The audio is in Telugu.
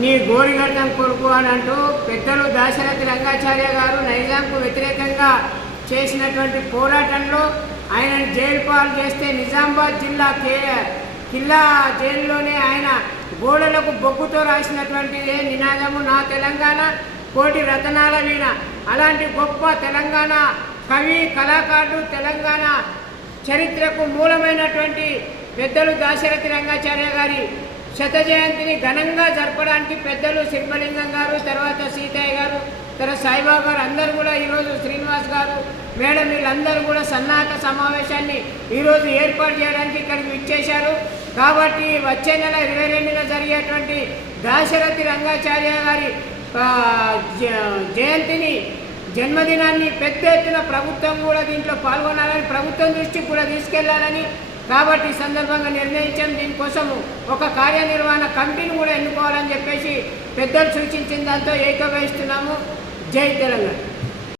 నీ గోరిగడ్డం కొడుకు అని అంటూ పెద్దలు దాశరథి రంగాచార్య గారు నైజాంకు వ్యతిరేకంగా చేసినటువంటి పోరాటంలో ఆయనను జైలు పాలు చేస్తే నిజామాబాద్ జిల్లా కే కిల్లా జైల్లోనే ఆయన గోడలకు బొగ్గుతో రాసినటువంటి ఏ నినాదము నా తెలంగాణ కోటి రతనాల వీణ. అలాంటి గొప్ప తెలంగాణ కవి కళాకారుడు తెలంగాణ చరిత్రకు మూలమైనటువంటి పెద్దలు దాశరథి రంగాచార్య గారి శత జయంతిని ఘనంగా జరపడానికి పెద్దలు సింహలింగం గారు తర్వాత సీతయ్య గారు తర్వాత సాయిబాబా గారు అందరూ కూడా ఈరోజు శ్రీనివాస్ గారు మేడం వీళ్ళందరూ కూడా సన్నాహక సమావేశాన్ని ఈరోజు ఏర్పాటు చేయడానికి ఇక్కడికి ఇచ్చేశారు కాబట్టి వచ్చే నెల ఇరవై రెండున జరిగేటువంటి దాశరథి రంగాచార్య గారి జ- జయంతిని జన్మదినాన్ని పెద్ద ఎత్తున ప్రభుత్వం కూడా దీంట్లో పాల్గొనాలని ప్రభుత్వం దృష్టికి కూడా తీసుకెళ్ళాలని కాబట్టి ఈ సందర్భంగా నిర్ణయించాం దీనికోసము ఒక కార్యనిర్వహణ కమిటీని కూడా ఎన్నుకోవాలని చెప్పేసి పెద్దలు సూచించిన దాంతో ఏకీభవిస్తున్నాము. జై తెలంగాణ.